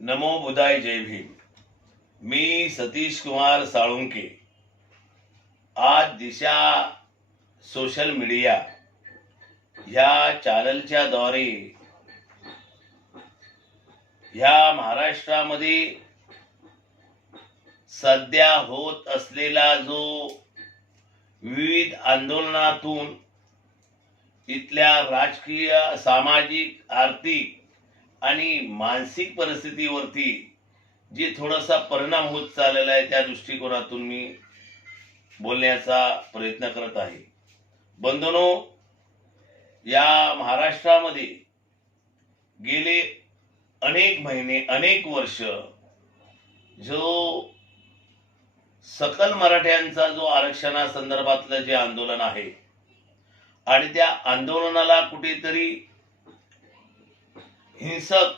नमो बुद्धाय जय भीम. मी सतीश कुमार साळुंके. आज दिशा social media ह्या चॅनलच्या द्वारे ह्या महाराष्ट्रामध्ये सध्या होत असलेला जो विविध आंदोलनातून इथल्या राजकीय, सामाजिक, आर्थिक आणि मानसिक परिस्थितीवरती जे थोडासा परिणाम होत चाललेला आहे त्या दृष्टिकोनातून मी बोलण्याचा प्रयत्न करत आहे. बंधूंनो, या महाराष्ट्रामध्ये गेले अनेक महिने, अनेक वर्ष जो सकल मराठ्यांचा जो आरक्षणासंदर्भातलं जे आंदोलन आहे आणि त्या आंदोलनाला कुठेतरी हिंसक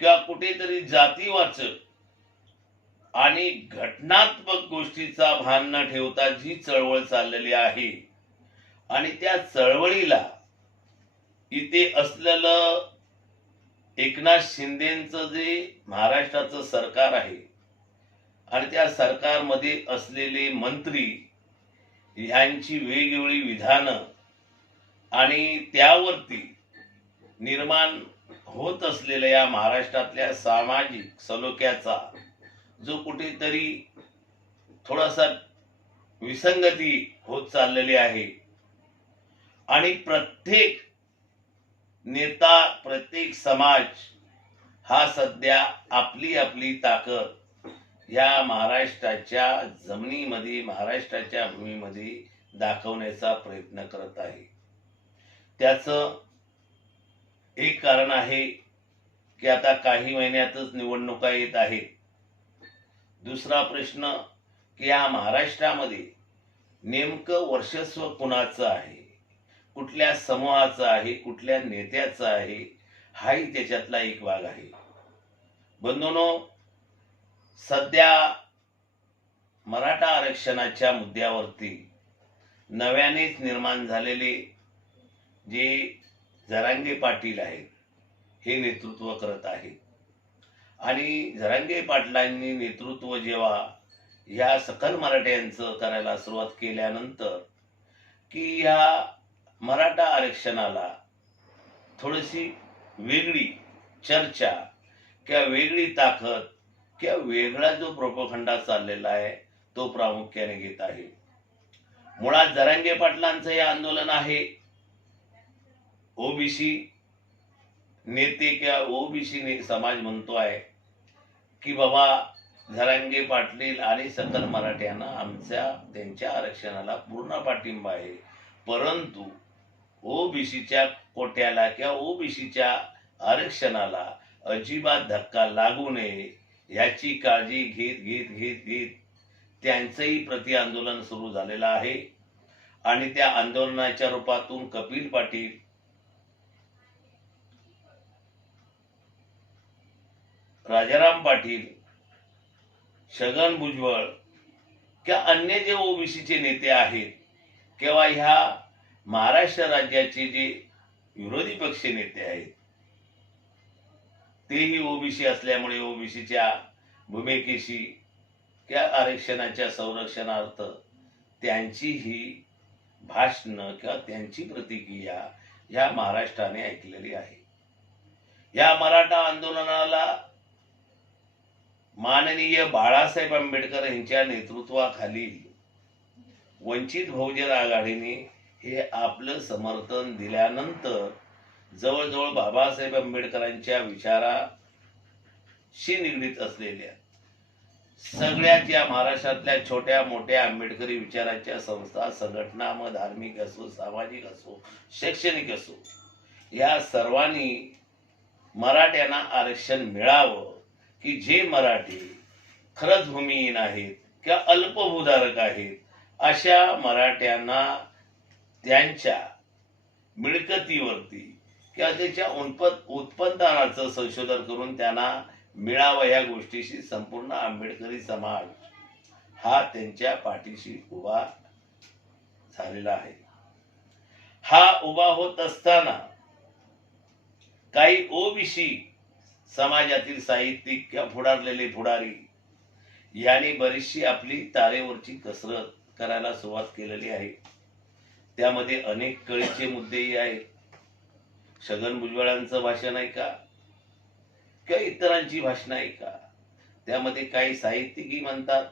किंवा कुठेतरी जातीवाचक आणि घटनात्मक गोष्टीचा भान न ठेवता जी चळवळ चाललेली आहे आणि त्या चळवळीला इथे असलेलं एकनाथ शिंदेचं जे महाराष्ट्राचं सरकार आहे आणि त्या सरकारमध्ये असलेले मंत्री ह्यांची वेगवेगळी विधानं आणि त्यावरती निर्माण होत असलेल्या या महाराष्ट्रातल्या सामाजिक सलोख्याचा जो कुठेतरी थोडासा विसंगती होत चाललेली आहे आणि प्रत्येक नेता, प्रत्येक समाज हा सध्या आपली आपली ताकद या महाराष्ट्राच्या जमिनीमध्ये, महाराष्ट्राच्या भूमीमध्ये दाखवण्याचा प्रयत्न करत आहे. त्याचं एक कारण आहे की आता काही महिन्यातच निवडणुका येत आहेत. दुसरा प्रश्न की या महाराष्ट्रामध्ये नेमकं वर्चस्व कुणाचं आहे, कुठल्या समूहाचं आहे, कुठल्या नेत्याचं आहे, हाही त्याच्यातला एक भाग आहे. बंधूंनो, सध्या मराठा आरक्षणाच्या मुद्द्यावरती नव्यानेच निर्माण झालेले जे जरांगे पाटील आहेत हे नेतृत्व करत आहेत आणि जरांगे पाटलांनी नेतृत्व जेव्हा ह्या सकल मराठ्यांचं करायला सुरुवात केल्यानंतर की ह्या मराठा आरक्षणाला थोडीशी वेगळी चर्चा किंवा वेगळी ताकद किंवा वेगळा जो प्रोपगंडा चाललेला आहे तो प्रामुख्याने घेत आहे. मुळात जरांगे पाटलांचं हे आंदोलन आहे ओबीसी नेते किंवा ओबीसी समाज म्हणतो आहे की बाबा जरांगे पाटील आणि सकल मराठ्यांना त्यांच्या आरक्षणाला पूर्ण पाठिंबा आहे, परंतु ओबीसीच्या कोट्याला किंवा ओबीसीच्या आरक्षणाला अजिबात धक्का लागू नये याची काळजी घेत त्यांचंही प्रति आंदोलन सुरू झालेलं आहे. आणि त्या आंदोलनाच्या रूपातून कपिल पाटील, राजाराम पाटील, छगन भुजबळ किंवा अन्य जे ओबीसीचे नेते आहेत किंवा ह्या महाराष्ट्र राज्याचे जे विरोधी पक्ष नेते आहेत तेही ओबीसी असल्यामुळे ओबीसीच्या भूमिकेशी किंवा आरक्षणाच्या संरक्षणार्थ त्यांची ही भाषणं किंवा त्यांची प्रतिक्रिया ह्या महाराष्ट्राने ऐकलेली आहे. या मराठा आंदोलनाला माननीय बाळासाहेब आंबेडकर यांच्या नेतृत्वाखाली वंचित बहुजन आघाडीने हे आपलं समर्थन दिल्यानंतर जवळजवळ बाबासाहेब आंबेडकरांच्या विचाराशी निगडीत असलेल्या सगळ्याच या महाराष्ट्रातल्या छोट्या मोठ्या आंबेडकरी विचाराच्या संस्था, संघटना, मग धार्मिक असो, सामाजिक असो, शैक्षणिक असो, या सर्वांनी मराठ्यांना आरक्षण मिळावं की जे मराठी खरंच भूमिहीन आहेत किंवा अल्पभूधारक आहेत अशा मराठ्यांना त्यांच्या मिळकतीवरती किंवा त्याच्या उत्पन्नाचं संशोधन करून त्यांना मिळावं या गोष्टीशी संपूर्ण आंबेडकरी समाज हा त्यांच्या पाठीशी उभा झालेला आहे. हा उभा होत असताना काही ओबीसी समाजातील साहित्यिक किंवा पुढारलेले पुढारी यांनी बरीचशी आपली तारेवरची कसरत करायला सुरुवात केलेली आहे. त्यामध्ये अनेक कळीचे मुद्देही आहेत. छगन भुजबळांचं भाषण आहे का किंवा इतरांची भाषणं आहे का, त्यामध्ये काही साहित्यिकही म्हणतात.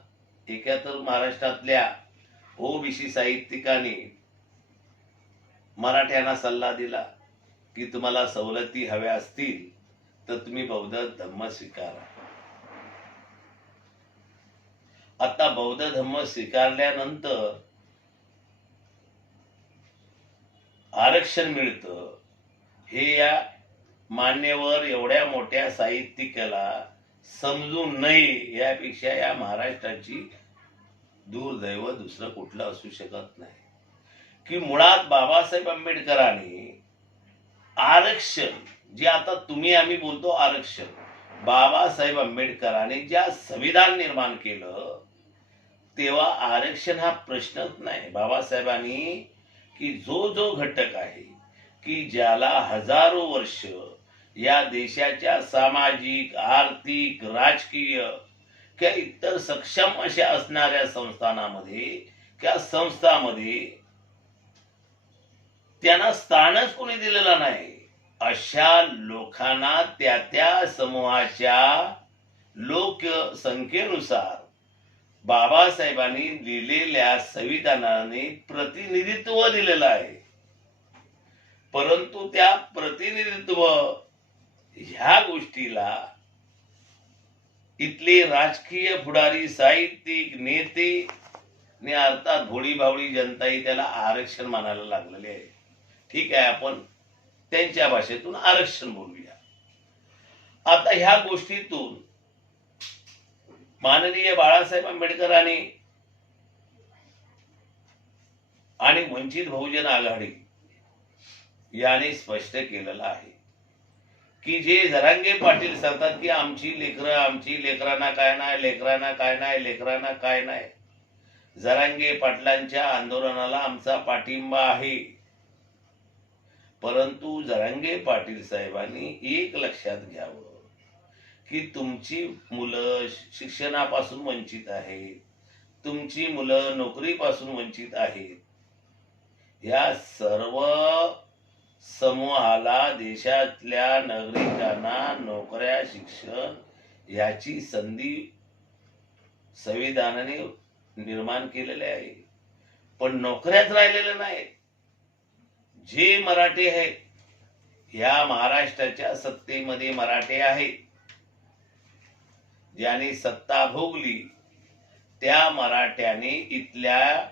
एका तर महाराष्ट्रातल्या ओबीसी साहित्यिकाने मराठ्यांना सल्ला दिला की तुम्हाला सवलती हव्या असतील तर तुम्ही बौद्ध धम्म स्वीकारा. आता बौद्ध धम्म स्वीकारल्यानंतर आरक्षण मिळतं हे या मान्यवर एवढ्या मोठ्या साहित्यिकाला समजू नये यापेक्षा या महाराष्ट्राची दुर्दैव दुसरं कुठलं असू शकत नाही की मुळात बाबासाहेब आंबेडकरांनी आरक्षण, जे आता तुम्ही आम्ही बोलतो आरक्षण, बाबासाहेब आंबेडकरांनी ज्या संविधान निर्माण केलं तेव्हा आरक्षण हा प्रश्नच नाही. बाबासाहेबांनी की जो जो घटक आहे की ज्याला हजारो वर्ष या देशाच्या सामाजिक, आर्थिक, राजकीय किंवा इतर सक्षम अशा असणाऱ्या संस्थानामध्ये किंवा संस्थांमध्ये त्यांना स्थानच कोणी दिलेलं नाही, अशा लोकांना त्या त्या समूहाच्या लोकसंख्येनुसार बाबासाहेबांनी लिहिलेल्या संविधानाने प्रतिनिधित्व दिलेलं आहे. परंतु त्या प्रतिनिधित्व ह्या गोष्टीला इथले राजकीय पुढारी, साहित्यिक, नेते ने अर्थात भोळी भावळी जनताही त्याला आरक्षण मानायला लागलेले आहे. ठीक आहे, आपण त्यांच्या भाषेतून आरक्षण बोलूया. आता ह्या गोष्टीतून माननीय बाळासाहेब आंबेडकरांनी आणि वंचित बहुजन आघाडी याने स्पष्ट केलेलं आहे की जे जरांगे पाटील सांगतात की आमची लेकरांना काय नाही, लेकरांना काय नाही, लेकरांना काय नाही. जरांगे पाटलांच्या आंदोलनाला आमचा पाठिंबा आहे. परंतु जरांगे पाटील साहेबांनी एक लक्षात घ्यावं की तुमची मुलं शिक्षणापासून वंचित आहेत, तुमची मुलं नोकरीपासून वंचित आहेत. या सर्व समूहाला, देशातल्या नागरिकांना नोकऱ्या, शिक्षण याची संधी संविधानाने निर्माण केलेले आहे. पण नोकऱ्याच राहिलेल्या नाहीत. जे मराठे आहेत या महाराष्ट्राच्या सत्तेमध्ये मराठे आहेत, ज्यांनी सत्ता भोगली त्या मराठ्याने इथल्या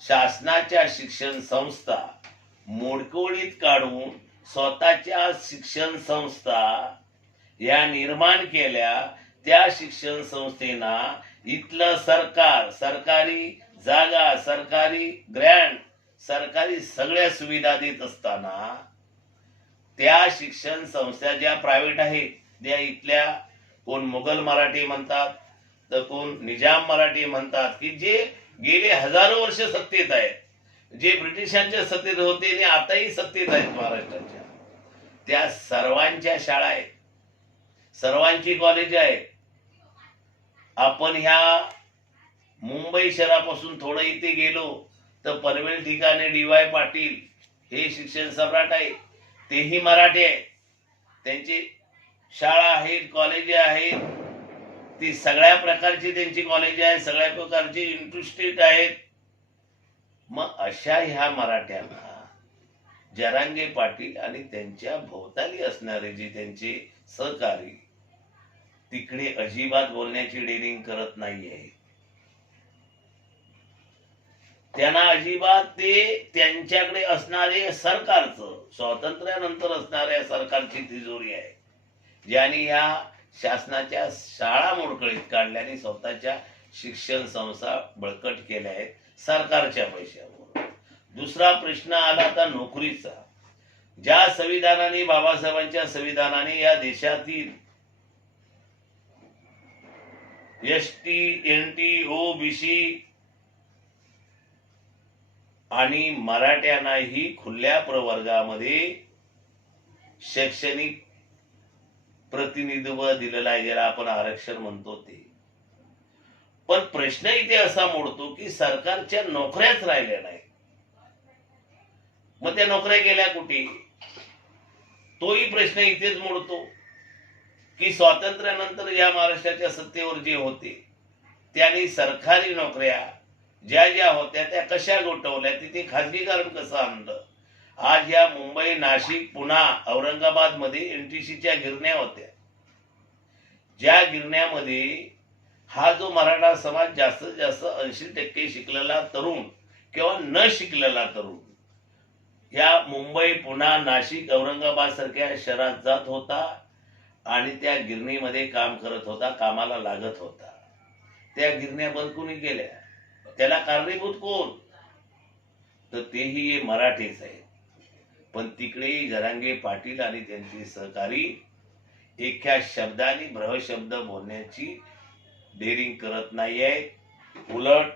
शासनाच्या शिक्षण संस्था मोडकळीत काढून स्वतःच्या शिक्षण संस्था या निर्माण केल्या. त्या शिक्षण संस्थेना इथलं सरकार, सरकारी जागा, सरकारी ग्रँट, सरकारी सगळ्या सुविधा देत असताना त्या शिक्षण संस्था ज्या प्रायव्हेट आहेत, त्या इथल्या कोण मुघल मराठी म्हणतात तर कोण निजाम मराठी म्हणतात की जे गेले हजारो वर्ष सत्तेत आहेत, जे ब्रिटिशांच्या सत्तेत होते आणि आताही सत्तेत आहेत महाराष्ट्राच्या, त्या सर्वांच्या शाळा आहेत, सर्वांची कॉलेज आहेत. आपण ह्या मुंबई शहरापासून थोडं इथे गेलो तर पनवेल ठिकाणी डी.वाय. पाटील हे शिक्षण सम्राट आहे, तेही मराठी आहे. त्यांची शाळा आहेत, कॉलेज आहेत, ती सगळ्या प्रकारची त्यांची कॉलेज आहेत, सगळ्या प्रकारची इन्स्टिट्यूट आहेत. मग अशा ह्या मराठ्यांना जरांगे पाटील आणि त्यांच्या भोवताली असणारे जे त्यांचे सहकारी तिकडे अजिबात बोलण्याची डेअरिंग करत नाहीये. त्यांना अजिबात ते त्यांच्याकडे असणारे सरकारचं, स्वातंत्र्यानंतर असणाऱ्या सरकारची तिजोरी आहे, ज्यांनी ह्या शासनाच्या शाळा मोडकळीत काढल्याने स्वतःच्या शिक्षण संस्था बळकट केल्या आहेत सरकारच्या पैशावर. दुसरा प्रश्न आला आता नोकरीचा. ज्या संविधानाने, बाबासाहेबांच्या संविधानाने या देशातील एसटी, एनटी, ओबीसी आणि मराठ्यांनाही खुल्या प्रवर्गामध्ये शैक्षणिक प्रतिनिधित्व दिलेलं आहे, ज्याला आपण आरक्षण म्हणतो ते. पण प्रश्न इथे असा मोडतो की सरकारच्या नोकऱ्याच राहिल्या नाही. मग त्या नोकऱ्या गेल्या कुठे? तोही प्रश्न इथेच मोडतो की स्वातंत्र्यानंतर या महाराष्ट्राच्या सत्तेवर जे होते त्यांनी सरकारी नोकऱ्या ज्या ज्या होत्या त्या कशा गोठवल्या, तिथे खाजगीकरण कसं आणलं. आज या मुंबई, नाशिक, पुणा, औरंगाबाद मध्ये एनटीसीच्या गिरण्या होत्या, ज्या गिरण्यामध्ये हा जो मराठा समाज जास्तीत जास्त 80% शिकलेला तरुण किंवा न शिकलेला तरुण या मुंबई, पुणा, नाशिक, औरंगाबाद सारख्या शहरात जात होता आणि त्या गिरणीमध्ये काम करत होता, कामाला लागत होता. त्या गिरण्या बंद कोणी केल्या? त्याला कारणीभूत कोण? तर तेही हे मराठीच आहेत. पण तिकडे जरांगे पाटील आणि त्यांचे सहकारी एका शब्दाने ब्रहशब्द बोलण्याची डेअरिंग करत नाहीये. उलट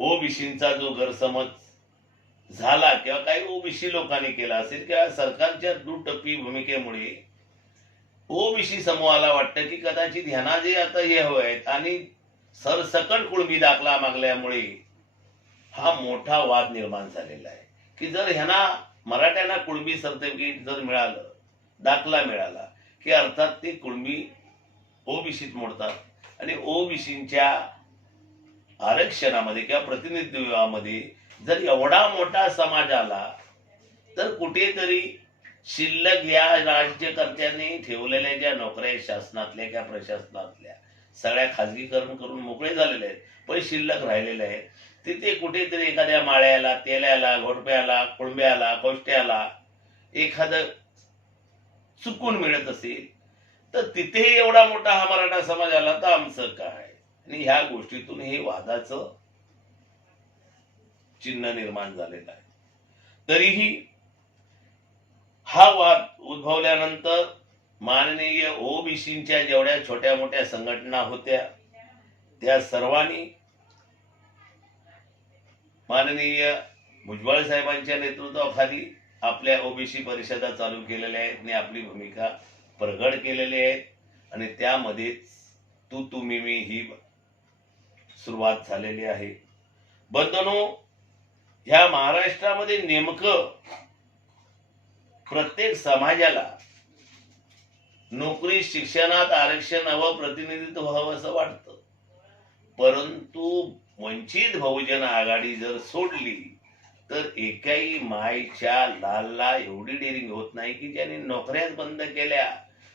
ओबीसींचा जो गैरसमज झाला किंवा काही ओबीसी लोकांनी केला असेल किंवा सरकारच्या दुटप्पी भूमिकेमुळे ओबीसी समूहाला वाटतं की कदाचित ह्यांना जे आता हे हवं आहेत आणि सरसकट कुळबी दाखला मागल्यामुळे हा मोठा वाद निर्माण झालेला आहे की जर ह्यांना मराठ्यांना कुळबी सर्टिफिकेट जर मिळालं, दाखला मिळाला की अर्थात ते कुळबी ओबीसीत मोडतात आणि ओबीसींच्या आरक्षणामध्ये किंवा प्रतिनिधित्वामध्ये जर एवढा मोठा समाज आला तर कुठेतरी शिल्लक या राज्यकर्त्यांनी ठेवलेल्या ज्या नोकऱ्या शासनातल्या किंवा प्रशासनातल्या सगळ्या खाजगीकरण करून मोकळे झालेले आहेत, पण शिल्लक राहिलेले आहेत. तिथे कुठेतरी एखाद्या माळ्याला, तेल्याला, घोडप्याला, कुळब्याला, कोष्ट्याला एखादं चुकून मिळत असेल तर तिथे एवढा मोठा हा मराठा समाज आला तर आमचं काय? आणि ह्या गोष्टीतून हे वादाचं चिन्ह निर्माण झालेलं आहे. तरीही हा वाद उद्भवल्यानंतर माननीय ओबीसींच्या जेवढ्या छोट्या मोठ्या संघटना होत्या त्या सर्वांनी माननीय भुजबळ साहेबांच्या नेतृत्वाखाली आपल्या ओबीसी परिषदा चालू केलेल्या आहेत आणि आपली भूमिका प्रगट केलेली आहे आणि त्यामध्येच तू मी ही सुरुवात झालेली आहे. बंधनो, ह्या महाराष्ट्रामध्ये नेमकं प्रत्येक समाजाला नोकरी, शिक्षणात आरक्षण हवं, प्रतिनिधित्व हवं असं वाटतं. परंतु वंचित बहुजन आघाडी जर सोडली तर एकाही मायच्या लालला एवढी डेअरिंग होत नाही की ज्यांनी नोकऱ्याच बंद केल्या.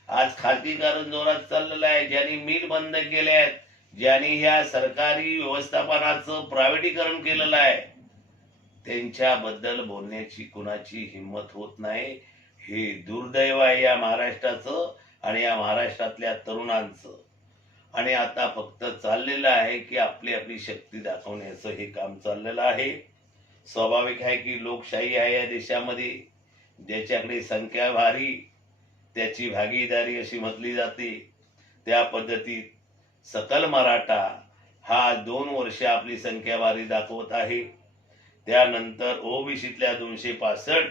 आज खाजगीकरण जोरात चाललेलं आहे, ज्यांनी मिल बंद केल्यात, ज्यांनी ह्या सरकारी व्यवस्थापनाचं प्रायव्हेटीकरण केलेलं आहे, त्यांच्याबद्दल बोलण्याची कुणाची हिंमत होत नाही. हे दुर्दैव आहे या महाराष्ट्राचं आणि या महाराष्ट्रातल्या तरुणांचं. आणि आता फक्त चाललेलं आहे की आपली आपली शक्ती दाखवण्याचं हे काम चाललेलं आहे. स्वाभाविक आहे की लोकशाही आहे या देशामध्ये, ज्याच्याकडे संख्या भारी त्याची भागीदारी अशी म्हटली जाते. त्या पद्धतीत सकल मराठा हा 2 वर्ष आपली संख्या भारी दाखवत आहे. त्यानंतर ओबीसीतल्या 265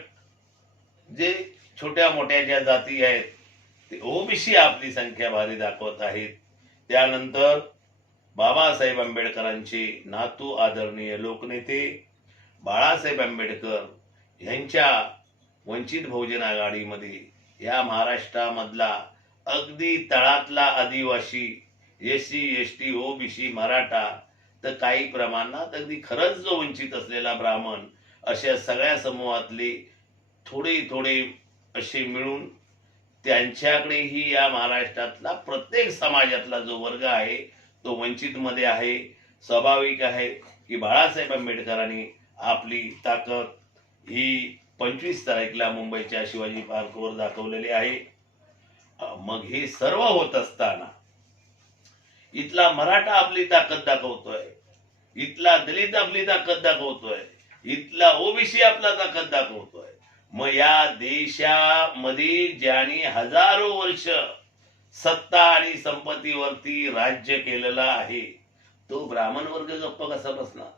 जे छोट्या मोठ्या ज्या जाती आहेत ते ओबीसी आपली संख्या भारी दाखवत आहेत. त्यानंतर बाबासाहेब आंबेडकरांचे नातू आदरणीय लोकनेते बाळासाहेब आंबेडकर यांच्या वंचित बहुजन आघाडीमध्ये या महाराष्ट्रामधला अगदी तळातला आदिवासी, एससी, एसटी, ओबीसी, मराठा तर काही प्रमाणात अगदी खरंच जो वंचित असलेला ब्राह्मण, अशा सगळ्या समूहातले थोडे थोडे असे मिळून त्यांच्याकडेही या महाराष्ट्रातला प्रत्येक समाजातला जो वर्ग आहे तो वंचित मध्ये आहे. स्वाभाविक आहे की बाळासाहेब आंबेडकरांनी आपली ताकद ही 25 तारखेला मुंबईच्या शिवाजी पार्कवर दाखवलेली आहे. मग हे सर्व होत असताना इथला मराठा आपली ताकद दाखवतोय, इथला दलित आपली ताकद दाखवतोय, इथला ओबीसी आपला ताकद दाखवतोय. मग या देशामध्ये ज्यांनी हजारो वर्ष सत्ता आणि संपत्तीवरती राज्य केलेलं आहे तो ब्राह्मण वर्ग गप्प कसा बसणार?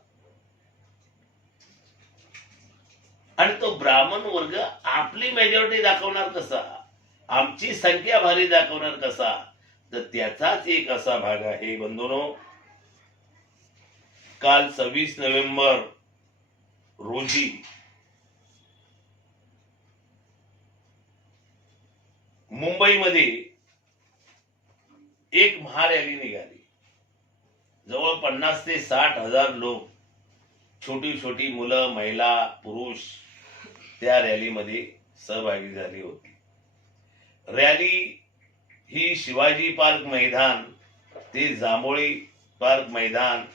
आणि तो ब्राह्मण वर्ग आपली मेजॉरिटी दाखवणार कसा? आमची संख्या भारी दाखवणार कसा, तर त्याचाच एक असा भाग आहे बंधूंनो. काल 26 नोव्हेंबर रोजी मुंबईमध्ये एक महारॅली निघाली. जवळ 50 ते 60 हजार लोक, छोटी छोटी मुलं, महिला, पुरुष त्या रॅलीमध्ये सहभागी झाली होती. रॅली ही शिवाजी पार्क मैदान ते जांभोळी पार्क मैदान,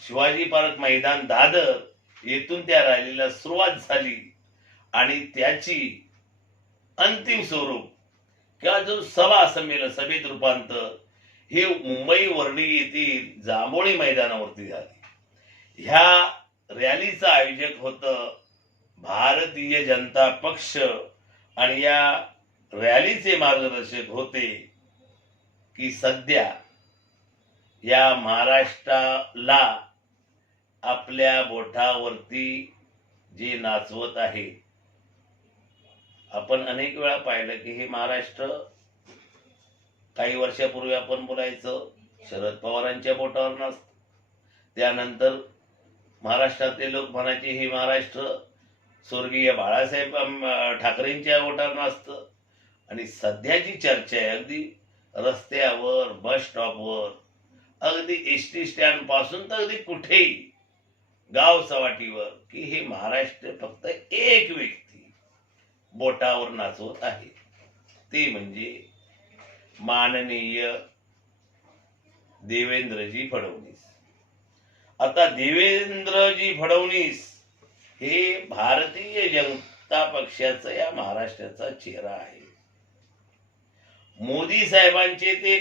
शिवाजी पार्क मैदान दादर येथून त्या रॅलीला सुरुवात झाली आणि त्याची अंतिम स्वरूप किंवा जो सभा संमेलन, सभेत रूपांतर हे मुंबई वर्डी येथील जांभोळी मैदानावरती झाले. ह्या रॅलीचं आयोजक होतं भारतीय जनता पक्ष आणि या रॅलीचे मार्गदर्शक होते की सध्या या महाराष्ट्राला आपल्या बोटावरती जे नाचवत आहे. आपण अनेक वेळा पाहिलं की हे महाराष्ट्र, काही वर्षापूर्वी आपण बोलायचं शरद पवारांच्या बोटावर नसतं, त्यानंतर महाराष्ट्रातले लोक म्हणायचे हे महाराष्ट्र स्वर्गीय बाळासाहेब ठाकरेंच्या बोटावर नसतं. आणि सध्याची चर्चा आहे अगदी रस्त्यावर, बस स्टॉपवर, अगदी एसटी स्टँड पासून तर अगदी कुठेही गाव सवाटीवर की हे महाराष्ट्र फक्त एक व्यक्ती बोटावर नाचवत आहे, ते म्हणजे माननीय देवेंद्रजी फडणवीस. आता देवेंद्रजी फडणवीस हे भारतीय जनता पक्षाचा या महाराष्ट्राचा चेहरा आहे. मोदी साहेबांचे ते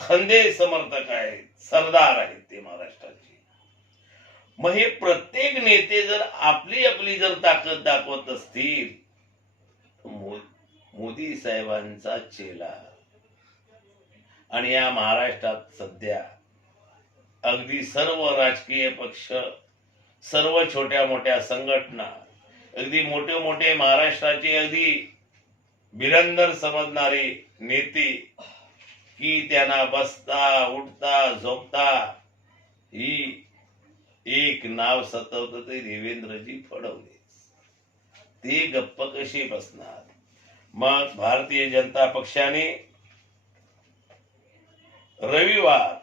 खंदे समर्थक आहेत, सरदार आहेत ते महाराष्ट्राचे. मग हे प्रत्येक नेते जर आपली आपली जर ताकद दाखवत असतील, मोदी साहेबांचा चेला आणि या महाराष्ट्रात सध्या अगदी सर्व राजकीय पक्ष, सर्व छोट्या मोठ्या संघटना, अगदी मोठे मोठे महाराष्ट्राचे अगदी बिरंदर समजणारे नेते की त्यांना बसता उठता झोपता ही एक नाव सतवत ते देवेंद्रजी फडणवीस. ते गप्प कसे बसणार. मग भारतीय जनता पक्षाने रविवार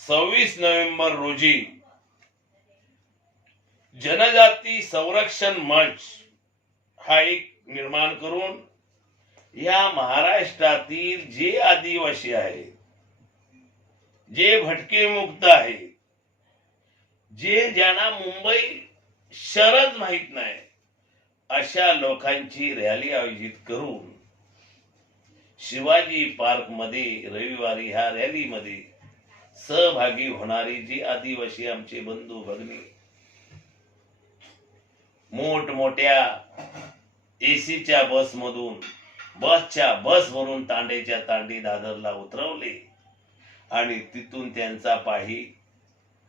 26 नोव्हेंबर रोजी जनजाती संरक्षण मंच हा एक निर्माण करून या महाराष्ट्रातील जे आदिवासी आहेत, जे भटके मुक्त आहेत, जे ज्यांना मुंबई शहरच माहित नाही, अशा लोकांची रॅली आयोजित करून शिवाजी पार्क मध्ये रविवारी ह्या रॅलीमध्ये सहभागी होणारी जी आदिवासी आमचे बंधू भगिनी मोठमोठ्या एसीच्या बसमधून, बसच्या बसवरून तांडेच्या तांडी दादरला उतरवले आणि तिथून त्यांचा पायी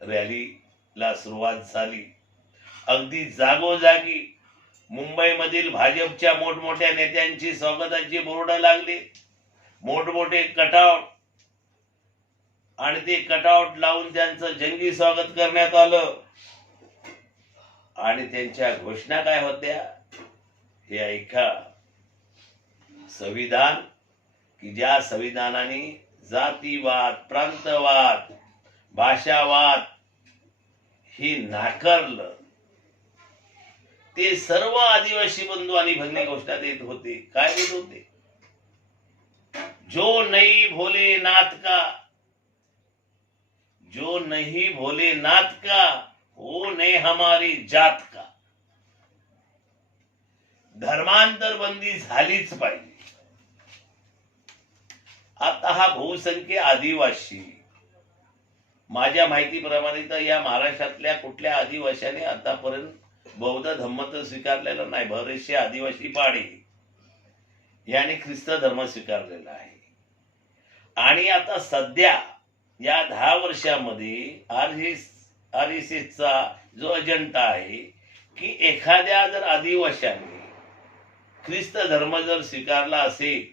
रॅलीला सुरुवात झाली. अगदी जागोजागी मुंबईमधील भाजपच्या मोठमोठ्या नेत्यांची स्वागताची बोर्ड लागली, मोठमोठे कटआउट, आणि ते कटआउट लावून त्यांचं जंगी स्वागत करण्यात आलं. आणि त्यांच्या घोषणा काय होत्या हे ऐका. संविधान की ज्या संविधानाने जातीवाद, प्रांतवाद, भाषावाद हे नाकारलं, ते सर्व आदिवासी बंधू आणि भगिनी घोषणा देत होते. काय देत होते? जो नहीं भोलेनाथ का, जो नहीं भोलेनाथ का वो नहीं हमारी जात का. धर्मांतर बंदी झालीच पाहिजे. आता हा बहुसंख्य आदिवासी, माझ्या माहितीप्रमाणे तर या महाराष्ट्रातल्या कुठल्या आदिवाशाने आतापर्यंत बौद्ध धर्म तर स्वीकारलेला नाही. बरेचसे आदिवासी पाडे याने ख्रिस्त धर्म स्वीकारलेला आहे. आणि आता सध्या या 10 वर्षामध्ये आरएसएसचा जो अजेंडा आहे की एखाद्या जर आदिवाशाने ख्रिस्त धर्म जर स्वीकारला असेल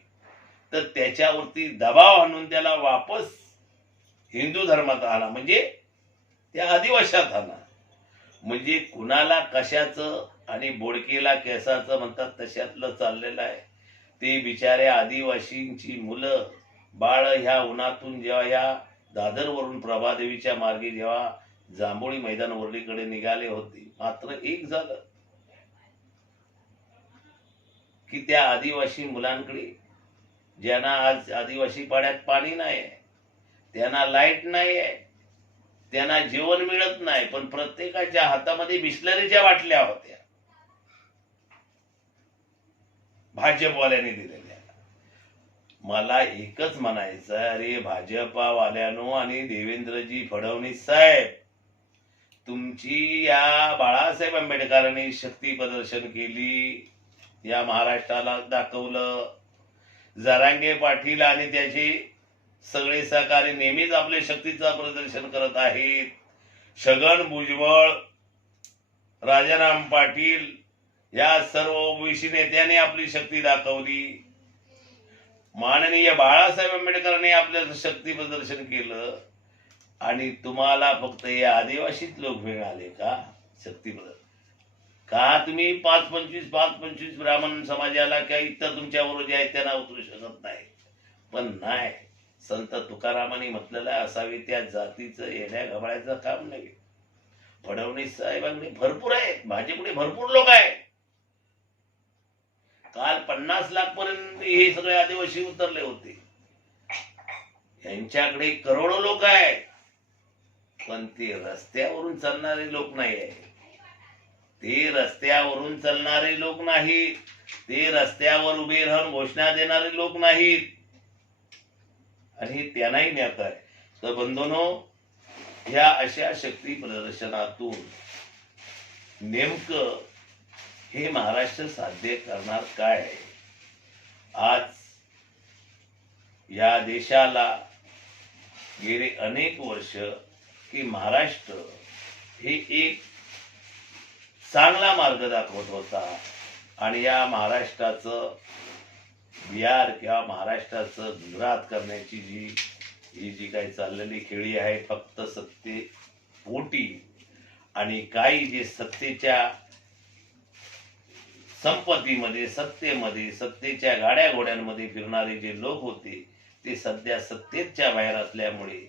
तर त्याच्यावरती दबाव आणून त्याला वापस हिंदू धर्मात आणा, म्हणजे त्या आदिवाशात आणा. म्हणजे कुणाला कशाचं आणि बोडकेला केसाचं म्हणतात तशातलं चाललेलं आहे. ते बिचाऱ्या आदिवासींची मुलं बाळ ह्या उन्हातून जेव्हा ह्या दादरवरून प्रभादेवीच्या मार्गे जेव्हा जांभोळी मैदान वरळीकडे निघाले होते, मात्र एक झालं की त्या आदिवासी मुलांकडे, ज्यांना आज आदिवासी पाड्यात पाणी नाही, त्यांना लाईट नाही, त्यांना जेवण मिळत नाही, पण प्रत्येकाच्या हातामध्ये बिस्लरीच्या बाटल्या होत्या भाजपवाल्यांनी दिलेल्या. मला एकच म्हणायचं, अरे भाजपावाल्यानो आणि देवेंद्रजी फडणवीस साहेब, तुमची या बाळासाहेब आंबेडकरांनी शक्ती प्रदर्शन केली, या महाराष्ट्राला दाखवलं. जरांगे पाटील आणि त्याचे सगळे सहकारी नेहमीच आपले शक्तीचं प्रदर्शन करत आहेत. छगन भुजबळ, राजाराम पाटील या सर्व ओबीसी नेत्यांनी आपली शक्ती दाखवली. माननीय बाळासाहेब आंबेडकरांनी आपलं शक्ती प्रदर्शन केलं आणि तुम्हाला फक्त हे आदिवासीच लोक मिळाले का शक्ती प्रदर्शन? का तुम्ही 5-25 ब्राह्मण समाजाला किंवा इतर तुमच्याबरोबर जे आहेत त्यांना उतरू शकत नाही? पण नाही, संत तुकारामांनी म्हटलेलं असावे त्या जातीचं येण्या गबाळ्याचं काम नाही. फडणवीस साहेबांनी भरपूर आहेत, भाजपकडे भरपूर लोक आहेत. काल 50 लाख पर्यंत हे सगळे आदिवासी उतरले होते. यांच्याकडे करोडो लोक आहेत, पण ते रस्त्यावरून चालणारे लोक नाही आहे. ते रस्त्यावरून चालणारे लोक नाहीत, ते रस्त्यावर उभे राहून घोषणा देणारे लोक नाहीत, आणि त्यांनाही न्यात आहे. तर बंधूंनो, या अशा शक्ती प्रदर्शनातून नेमकं हे महाराष्ट्र साध्य करणार काय आहे? आज या देशाला गेले अनेक वर्ष की महाराष्ट्र हे एक चांगला मार्ग दाखवत होता, आणि या महाराष्ट्राचं बिहार किंवा महाराष्ट्राचं गुजरात करण्याची ही जी काही चाललेली खेळी आहे, फक्त सत्तेपोटी, आणि काही जे सत्तेच्या संपत्तीमध्ये, सत्तेमध्ये, सत्तेच्या गाड्या घोड्यांमध्ये फिरणारे जे लोक होते, ते सध्या सत्तेच्या बाहेर असल्यामुळे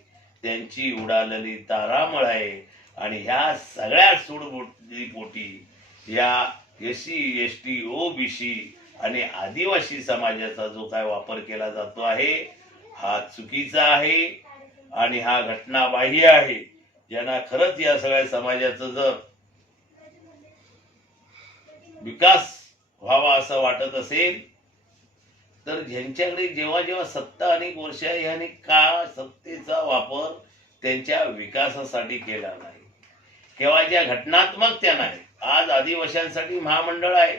त्यांची उडालेली तारामळ आहे. आणि ह्या सगळ्या सूडबुडीपोटी या SC ST OBC आणि आदिवासी समाजाचा जो काय वापर केला जातो आहे, हा चुकीचा आहे आणि हा घटनाबाह्य आहे. ज्यांना खरंच या सगळ्या समाजाचं जर विकास व्हावा असं वाटत असेल, तर ज्यांच्याकडे जेव्हा जेव्हा सत्ता अनेक वर्ष आहे, ह्याने का सत्तेचा वापर त्यांच्या विकासासाठी केला नाही, केव्हा ज्या घटनात्मक नाही. आज आदिवासींसाठी महामंडळ आहे.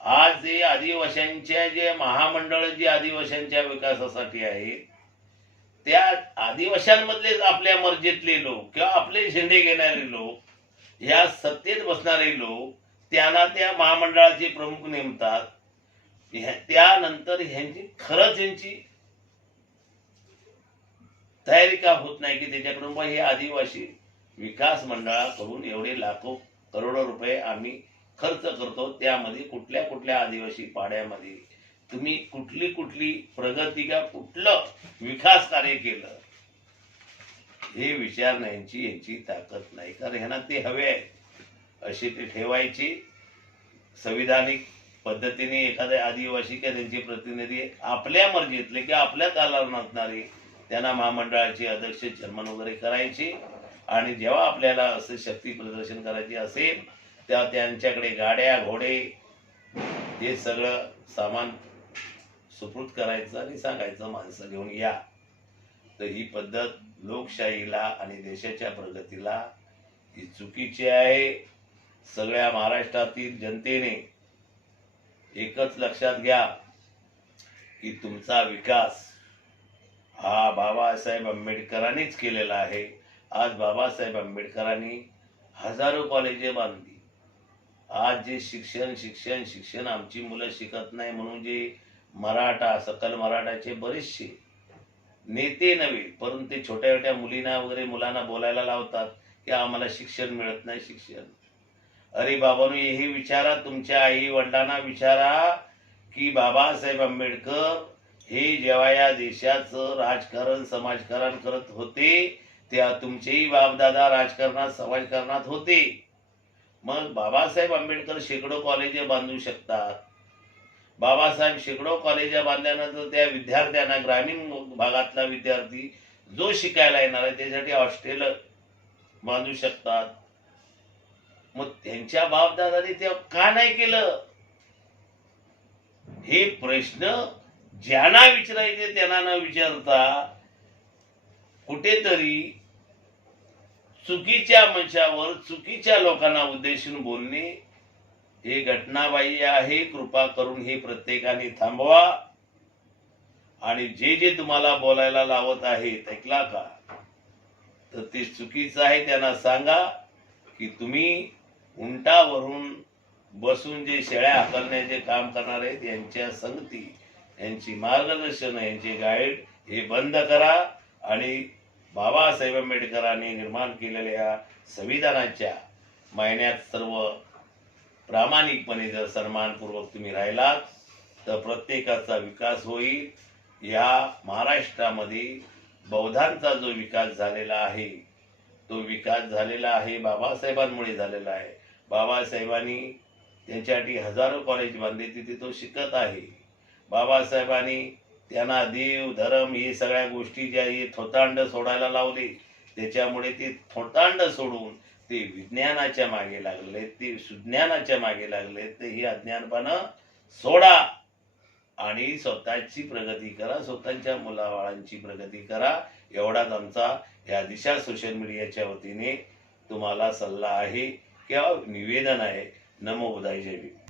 आज जे आदिवासींच्या जे महामंडळ जे आदिवासींच्या विकासासाठी आहेत, त्या आदिवासींमधले आपल्या मर्जीतले लोक किंवा आपले झेंडे घेणारे लोक, या सत्तेत बसणारे लोक, त्यांना त्या महामंडळाचे प्रमुख नेमतात. त्यानंतर ह्यांची खरंच यांची तयारी का होत नाही की त्याच्याकडून हे आदिवासी विकास मंडळाकडून एवढे लाखो करोडो रुपये आम्ही खर्च करतो, त्यामध्ये कुठल्या कुठल्या आदिवासी पाड्यामध्ये तुम्ही कुठली प्रगती का कुठलं विकास कार्य केलं, हे विचारण्याची यांची ताकद नाही. कारण ह्यांना ते हवे आहे असे ते ठेवायची. संविधानिक पद्धतीने एखाद्या आदिवासी किंवा त्यांचे प्रतिनिधी आपल्या मर्जीतले किंवा आपल्या तालावर नसणारे त्यांना महामंडळाचे अध्यक्ष चेअरमन वगैरे करायचे. आणि जेव्हा आपल्याला असं शक्ती प्रदर्शन करायचे असेल, तेव्हा त्यांच्याकडे गाड्या घोडे हे सगळं सामान सुपूर्द करायचं आणि सांगायचं माणसं घेऊन या. तर ही पद्धत लोकशाहीला आणि देशाच्या प्रगतीला ही चुकीची आहे. सगळ्या महाराष्ट्रातील जनतेने एकच लक्षात घ्या की तुमचा विकास हा बाबासाहेब आंबेडकरांनीच केलेला आहे. आज बाबासाहेब आंबेडकरांनी हजारो कॉलेजे बांधली, आज जे शिक्षण शिक्षण शिक्षण आमची मुलं शिकत नाही म्हणून जे मराठा सकल मराठाचे बरेचसे नेते नव्हे परंतु ते छोट्या छोट्या मुलींना वगैरे मुलांना बोलायला लावतात की आम्हाला शिक्षण मिळत नाही शिक्षण. अरे बाबांनो, हे विचारा, तुमच्या आई वडिलांना विचारा की बाबासाहेब आंबेडकर हे जेव्हा या देशाचं राजकारण समाजकारण करत होते तेव्हा तुमचेही बापदादा राजकारणात समाजकारणात होते. मग बाबासाहेब आंबेडकर शेकडो कॉलेज बांधू शकतात. बाबासाहेब शेकडो कॉलेज बांधल्यानंतर त्या विद्यार्थ्यांना, ग्रामीण भागातला विद्यार्थी जो शिकायला येणार आहे त्यासाठी हॉस्टेल बांधू शकतात. मग त्यांच्या बापदादांनी ते का नाही केलं? हे प्रश्न ज्यांना विचारायचे त्यांना न विचारता कुठेतरी चुकीच्या मंचावर चुकीच्या लोकांना उद्देशून बोलणे हे घटनाबाह्य आहे. कृपा करून हे प्रत्येकाने थांबवा. आणि जे जे तुम्हाला बोलायला लावत आहेत ऐकला का, तर ते चुकीचं आहे. त्यांना सांगा की तुम्ही उंटावरून बसून जे शेळ्या हाकलण्याचे काम करणार आहेत यांच्या संगती, यांची मार्गदर्शन, यांचे गाईड हे बंद करा. आणि बाबासाहेब आंबेडकरांनी निर्माण केलेल्या संविधानाच्या महिन्यात सर्व प्रामाणिकपणे जर सन्मानपूर्वक तुम्ही राहिलात तर प्रत्येकाचा विकास होईल. या महाराष्ट्रामध्ये बौद्धांचा जो विकास झालेला आहे तो विकास झालेला आहे बाबासाहेबांमुळे झालेला आहे. बाबासाहेबांनी त्यांच्यासाठी हजारो कॉलेज बांधले, तिथे तो शिकत आहे. बाबासाहेबांनी त्यांना देव धर्म हे सगळ्या गोष्टी ज्या हे थोतांड सोडायला लावले त्याच्यामुळे ते थोतांड सोडून ते विज्ञानाच्या मागे लागले, ते सुज्ञानाच्या मागे लागले. ते हे अज्ञानपणा सोडा आणि स्वतःची प्रगती करा, स्वतःच्या मुलाबाळांची प्रगती करा. एवढाच आमचा या दिशा सोशल मीडियाच्या वतीने तुम्हाला सल्ला आहे किंवा निवेदन आहे. नमो बुद्धाय. जय भीम.